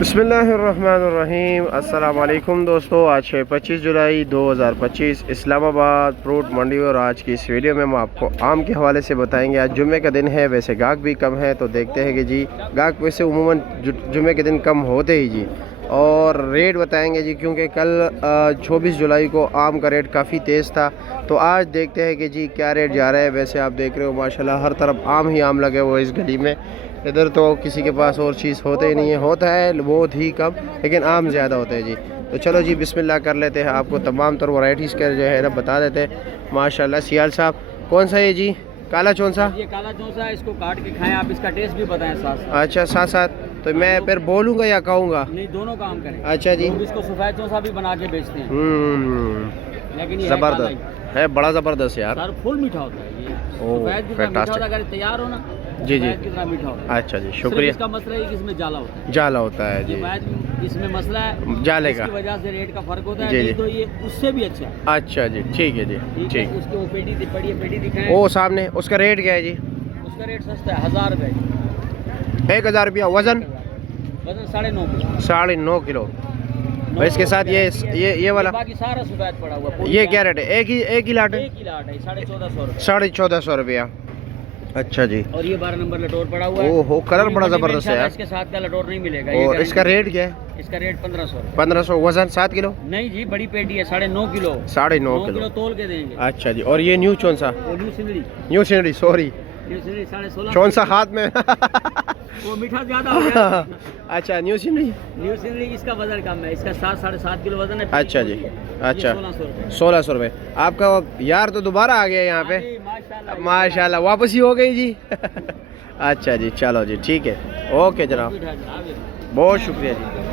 बिस्मिल्लाहिर्रहमानिर्रहीम। अस्सलाम वालेकुम दोस्तों, आज है 25 जुलाई 2025 इस्लामाबाद फ्रूट मंडी। और आज की इस वीडियो में हम आपको आम के हवाले से बताएंगे। आज जुम्मे का दिन है, वैसे गाहक भी कम है, तो देखते हैं कि जी गाहक वैसे उमूमन जुम्मे के दिन कम होते ही जी। और रेट बताएंगे जी, क्योंकि कल 24 जुलाई को आम का रेट काफ़ी तेज़ था। तो आज देखते हैं कि जी क्या रेट जा रहा है। वैसे आप देख रहे हो माशाल्लाह हर तरफ आम ही आम लगे हुए इस गली में। इधर तो किसी के पास और चीज़ होते ही नहीं है, होता है बहुत ही कम, लेकिन आम ज़्यादा होते हैं जी। तो चलो जी बिस्मिल्लाह कर लेते हैं, आपको तमाम तर वैरायटीज़ का जो है ना बता देते हैं माशाल्लाह। सियाल साहब कौन सा है जी? काला चौंसा? ये काला चौंसा है, इसको काट के खाएं आप, इसका टेस्ट भी बताएं साथ साथ। अच्छा, साथ साथ तो मैं फिर बोलूँगा या कहूँगा? नहीं, दोनों काम करें। अच्छा जी, इसको सफ़ेद चौंसा भी बना के बेचते हैं, लेकिन ये ज़बरदस्त है, बड़ा ज़बरदस्त यार। सर फुल मीठा होता है ये। ओह, सफ़ेद की तरह मीठा होता है, अगर तैयार हो ना जी जी, सफ़ेद की तरह मीठा होता है। अच्छा जी, शुक्रिया। इसका मसला है कि इसमें जाला होता है, जाला होता है जी, इसमें मसला है जाले का, इसकी वजह से रेट का फर्क होता है। जी जी, नहीं तो ये उससे भी अच्छा है। अच्छा जी, ठीक है जी, ठीक। उसकी वो पेटी पड़ी है, पेटी दिखाएं। वो सामने उसका रेट क्या है जी? उसका रेट सस्ता है, 1000 रुपये। 1000 रुपया। वज़न? वजन 9.5 किलो। 9.5 किलो। और इसके साथ ये वाला बाकी सारा सफ़ेद पड़ा हुआ। ये क्या रेट है? एक ही लाट है? एक ही लाट है, 1450 रुपये। 1450 रुपया। अच्छा जी। और ये 12 नंबर लटोर पड़ा हुआ है। ओहो, कलर बड़ा ज़बरदस्त है यार। इसके साथ का लटोर नहीं मिलेगा। और इसका रेट क्या है? इसका रेट 1500। 1500। वज़न 7 किलो? नहीं जी, बड़ी पेटी है, 9.5 किलो। 9.5 किलो तोल के देंगे। अच्छा जी। और ये न्यू चौंसा? न्यू सिंगड़ी। न्यू सिंगड़ी, सॉरी, 16.5 चौंसा हाथ में वो मीठा ज्यादा हो गया। अच्छा, न्यू सिंगड़ी। न्यू सिंगड़ी इसका वजन कम है, इसका 7-7.5 किलो वजन है। अच्छा जी, अच्छा, 1600 रुपये। 1600 रुपये। आपका यार तो दोबारा आ गया यहाँ पे, माशाल्लाह, वापसी हो गई जी अच्छा जी, चलो जी, ठीक है, ओके जनाब, बहुत शुक्रिया जी।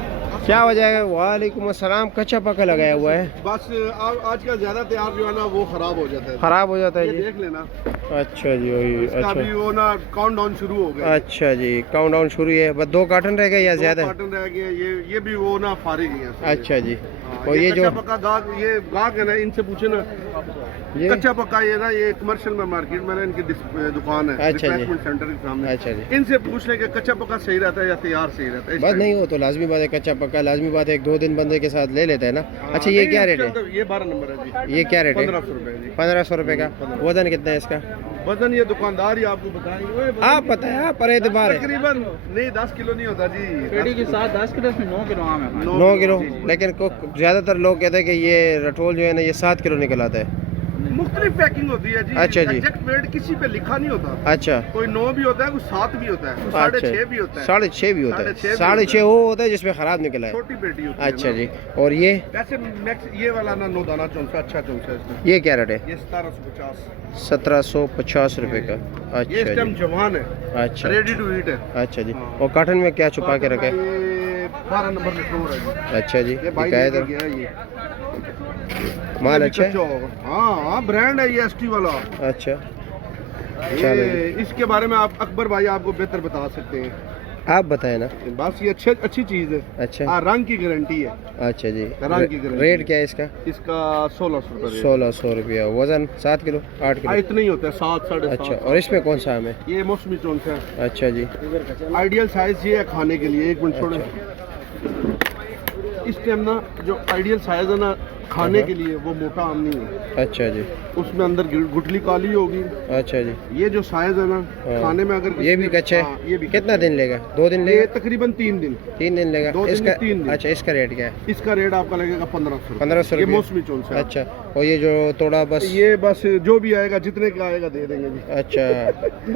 क्या वजह है? वालेकुम अस्सलाम। कच्चा पक्का लगाया हुआ है, बस आज का ज्यादा तैयार जो है ना वो खराब हो जाता है। खराब हो जाता है जी, देख लेना। अच्छा जी, वही, अच्छा, अभी वो ना काउंटडाउन शुरू हो गया। अच्छा जी, काउंटडाउन शुरू है। बस 2 कार्टन रह गए या ज्यादा? 2 कार्टन रह गए, ये भी वो ना फारिग ही है। अच्छा जी। और ये जो कच्चा पक्का गाहक है ना, इनसे पूछे ना, ये कच्चा पक्का ये ना, ये कमर्शियल में मार्केट में ना इनकी दुकान है, अच्छा जी, सेंटर के सामने। अच्छा जी, इनसे पूछ ले कि कच्चा पक्का सही रहता है या तैयार सही रहता है। बस नहीं, वो तो लाजमी बात है, कच्चा पक्का लाजमी बात है, 1-2 दिन बंदे के साथ ले लेते हैं ना। अच्छा, ये क्या रेट है? ये 12 नंबर है जी। ये क्या रेट है? 1500 रुपए जी। 1500 रुपये का। वजन कितना है इसका? वजन ये दुकानदार ही आपको बताएंगे। आप पता है, आप पर एतबार है, तकरीबन नहीं 10 किलो नहीं होता जी। पेटी के साथ 10 किलो, इसमें 9 किलो आम है। 9 किलो। लेकिन ज़्यादातर लोग कहते हैं कि ये रटोल जो है ना, ये 7 किलो निकल आता है। मुख्तलिफ पैकिंग होती है जी। अच्छा जी, एग्जैक्ट वेट किसी पे लिखा नहीं होता। अच्छा, कोई 9 भी होता है, कोई 7 भी होता है, कोई 6.5 भी होता है, 6.5 भी होता है। 6.5 वो होता है जिसमें खराब निकला है, छोटी पेटी होती है। अच्छा जी। और ये वैसे मैक्स ये वाला ना 9 दाना चौंसा अच्छा चौंसा है इसमें। ये क्या रेट है? ये 1750। 1750 रुपये का। ये अच्छा इस टाइम जी, जवान है, अच्छा, रेडी टू ईट है। अच्छा जी। और कार्टन में क्या छुपा के रखे? ये 12 नंबर लटोर है जी। अच्छा जी, ये भाई क्या गया है ये माल ये अच्छा है? कच्चा होगा। हाँ, ब्रांड है ये एसटी वाला। अच्छा, ये इसके बारे में आप अकबर भाई आपको बेहतर बता सकते हैं, आप बताएं ना। बस ये अच्छी चीज़ है। अच्छा, रंग की गारंटी है। अच्छा जी। रंग की गारंटी। रेट क्या है इसका? इसका 1600 रुपये। 1600 रुपया। वजन 7 किलो, 8 किलो? इतना ही होता है, 7 साढ़े 7। अच्छा, और इसमें कौन सा आम है? ये मौसमी चौंसा है। अच्छा जी, आइडियल साइज ये है खाने के लिए। 1 मिनट छोड़े। इस टाइम ना जो आइडियल साइज है ना खाने के लिए, वो मोटा आम नहीं है। अच्छा जी, उसमें अंदर गुठली काली होगी। अच्छा जी। ये जो साइज है ना खाने में, अगर ये भी कच्चा है? हाँ, ये भी कितना दिन लेगा? 2 दिन ये लेगा? तकरीबन 3 दिन। 3 दिन लेगा 2 दिन इसका? 3 दिन। अच्छा, इसका रेट क्या है? इसका रेट आपका लगेगा 1500। 1500 ये रुपये। मौसमी चौंसा है। अच्छा, और ये जो तोड़ा बस? ये बस जो भी आएगा, जितने का आएगा दे देंगे जी। अच्छा,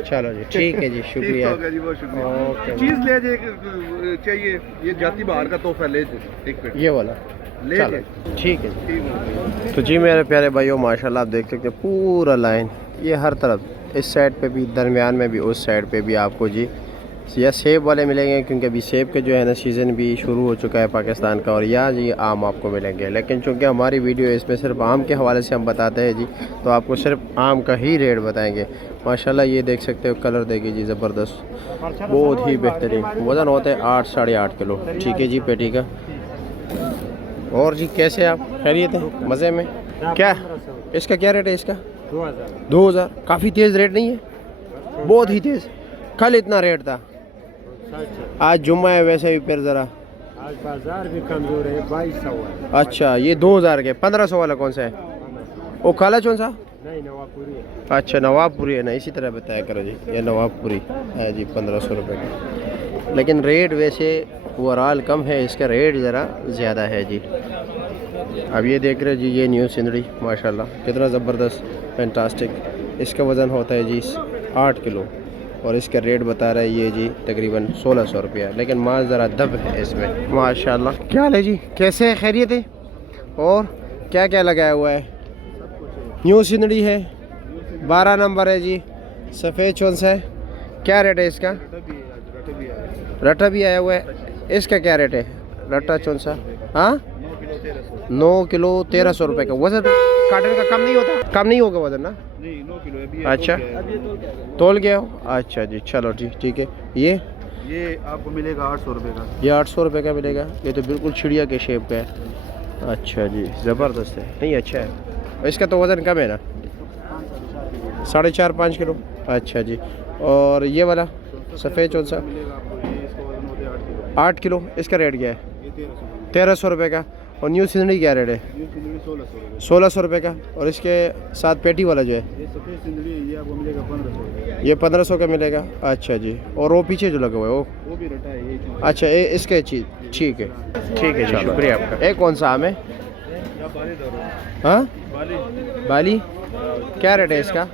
चलो जी, ठीक है जी, शुक्रिया। ठीक हो गया जी, बहुत शुक्रिया। ओके। चीज़ ले जाए चाहिए, ये जाती बाहर का तोहफा ले जाए, एक ये वाला ले चलो, जाए। ठीक है जी। ठीक है। तो जी मेरे प्यारे भाइयों, माशाल्लाह आप देख सकते हैं पूरा लाइन, ये हर तरफ, इस साइड पे भी, दरमियान में भी, उस साइड पे भी आपको जी या सेब वाले मिलेंगे, क्योंकि अभी सेब के जो है ना सीज़न भी शुरू हो चुका है पाकिस्तान का। और यहाँ जी आम आपको मिलेंगे, लेकिन चूँकि हमारी वीडियो इसमें सिर्फ आम के हवाले से हम बताते हैं जी, तो आपको सिर्फ आम का ही रेट बताएंगे। माशाल्लाह ये देख सकते हो, कलर देखिए जी, ज़बरदस्त, बहुत ही बेहतरीन। वज़न होता है 8 साढ़े 8 किलो। ठीक है जी, पेटी का। और जी कैसे आप? खैरियत है? मज़े में? क्या इसका क्या रेट है? इसका 2000। काफ़ी तेज़ रेट नहीं है? बहुत ही तेज़। कल इतना रेट था, आज जुम्मा है, वैसे भी फिर ज़रा आज बाजार भी कमजोर है, 2200 अच्छा ये 2000 के 1500 वाला कौन सा है? वो काला कौन सा? नहीं नवापुरी है। अच्छा नवाबपुरी है ना, इसी तरह बताया करो जी। ये नवाबपुरी है जी 1500 रुपये का, लेकिन रेट वैसे ओवरऑल कम है, इसका रेट ज़रा ज़्यादा है जी। अब ये देख रहे हो जी, ये न्यू सिंदड़ी माशाल्लाह कितना ज़बरदस्त फैंटास्टिक। इसका वज़न होता है जी 8 किलो और इसका रेट बता रहा है ये जी तकरीबन 1600 रुपया, लेकिन माल ज़रा दब है इसमें माशाल्लाह। क्या हाल है जी, कैसे है, खैरियत है? और क्या क्या लगाया हुआ है? न्यू सिंदड़ी है, 12 नंबर है जी, सफ़ेद चौंस है। क्या रेट है इसका? रटा भी आया हुआ है, इसका क्या रेट है? रटा चौंसा हाँ 9 किलो 1300 रुपये का। वज़न काटन का कम नहीं होता? कम नहीं होगा वज़न ना? नहीं 9 किलो अभी अच्छा तोल गया हो? अच्छा जी चलो जी ठीक है। ये आपको मिलेगा 800 रुपये का। ये 800 रुपये का मिलेगा। ये तो बिल्कुल चिड़िया के शेप का है। अच्छा जी ज़बरदस्त है, नहीं अच्छा है। इसका तो वज़न कम है ना, 4.5-5 किलो। अच्छा जी, और ये वाला सफ़ेद चौंसा मिलेगा आपको, ये इसका वजन होता है 8 8 किलो। किलो, इसका रेट क्या है? ये 1300 रुपये का। और न्यू सिंदड़ी क्या रेट है? ये सिंदड़ी 1600 रुपये। 1600 रुपये का। और इसके साथ पेटी वाला जो है ये सफ़ेद सिंदड़ी है, ये आपको मिलेगा 1500 रुपये। ये 1500 का मिलेगा। अच्छा जी, और वो पीछे जो लगा हुआ है वो भी रटा है ये चीज़। अच्छा ये इसके चीज़ ठीक है जी, शुक्रिया आपका। एक कौन सा आम है? हाँ बाली, क्या रेट है इसका?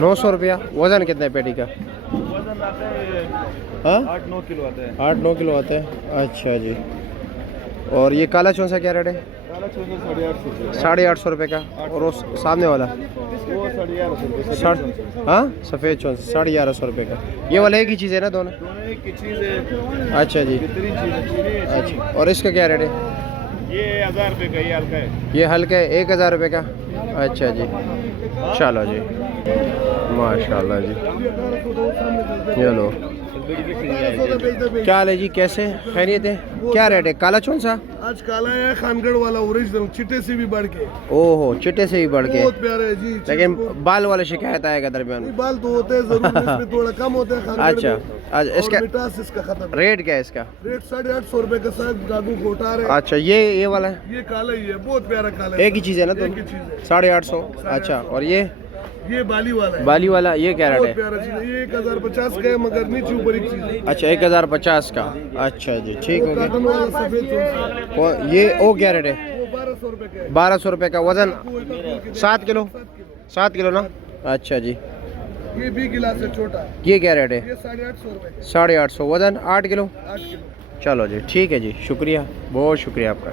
900 रुपया। वज़न कितना है पेटी का? हाँ 8-9 किलो आता है। 8-9 किलो आता है। अच्छा जी, और ये काला चौंसा क्या रेट है? काला चौंसा 850 रुपये। 850 रुपये का। और वो सामने वाला वो 1150 रुपये। हाँ सफ़ेद चौंसा 1150 रुपये का। ये वाला एक ही चीज़ है ना दोनों? दोनों एक ही चीज़ है। अच्छा जी बेहतरीन चीज़ है, चीनी है, चीनी। अच्छा, और इसका क्या रेट है? ये 1000 रुपये का, ये हल्का है। ये हल्का है 1000 रुपये का। अच्छा जी चलो जी माशाल्लाह जी। चलो क्या हाल है जी, कैसे खैरियत है? क्या रेट है काला चौंसा? आज काला है खानगढ़ वाला ओरिजिनल, चिट्टे से भी बढ़ के। ओहो चिट्टे से भी बढ़ के। बहुत प्यारा है जी। लेकिन बाल वाला शिकायत आएगा दरमियान में। बाल तो होते हैं जरूर, इसमें थोड़ा कम होता है खानगढ़ अच्छा में। अच्छा, इसका और मिठास इसका खत्म है। रेट क्या है इसका? रेट 850 रुपये का साथ गागू को उठा रहे हैं। अच्छा ये वाला है? ये काला ही है, बहुत प्यारा काला है। एक ही चीज़ है ना एक ही दोनों? चीज़ है। 850। अच्छा, और ये बाली वाला है। बाली वाला ये क्या रेट बहुत है? प्यारा चीज़ है, ये 1050 का है, मगर नीचे ऊपर एक चीज़ है। अच्छा 1050 का। अच्छा जी ठीक हो काटन गया। वाला सफेद चौंसा, ये ओ क्या रेट है? वो 1200 रुपये का है। 1200 रुपये का। वज़न 7 किलो? 7 किलो ना? अच्छा जी, ये भी गिलास है छोटा, ये क्या रेट है? ये 850 रुपये। 850। वज़न 8 किलो। 8 किलो। चलो जी ठीक है जी, शुक्रिया, बहुत शुक्रिया आपका।